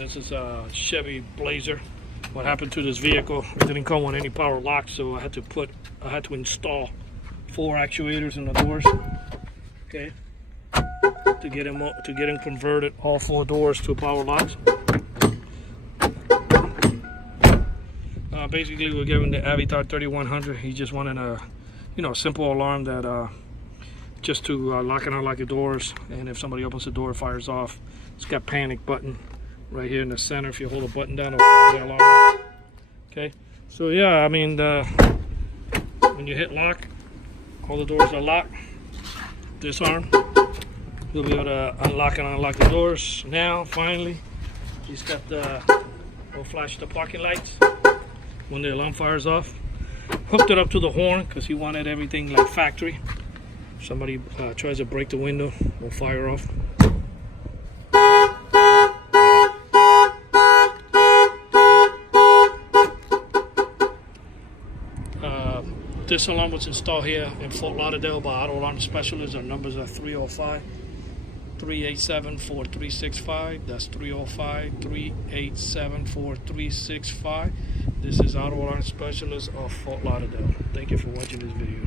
This is a Chevy Blazer. What happened to this vehicle? It didn't come with any power locks, so I had to install 4 actuators in the doors. Okay, to get them converted, all 4 doors to power locks. Basically, we're giving the Avitar 3100. He just wanted a, simple alarm that just to lock and unlock the doors, and if somebody opens the door, it fires off. It's got panic button right here in the center. If you hold the button down, it'll fire the alarm. Okay, so yeah, I mean, when you hit lock, all the doors are locked. Disarm. You'll be able to unlock and unlock the doors. Now, finally, he's got will flash the parking lights when the alarm fires off. Hooked it up to the horn because he wanted everything like factory. If somebody tries to break the window, we'll fire off. This alarm was installed here in Fort Lauderdale by Auto Alarm Specialists. Our numbers are 305-387-4365. That's 305-387-4365. This is Auto Alarm Specialists of Fort Lauderdale. Thank you for watching this video.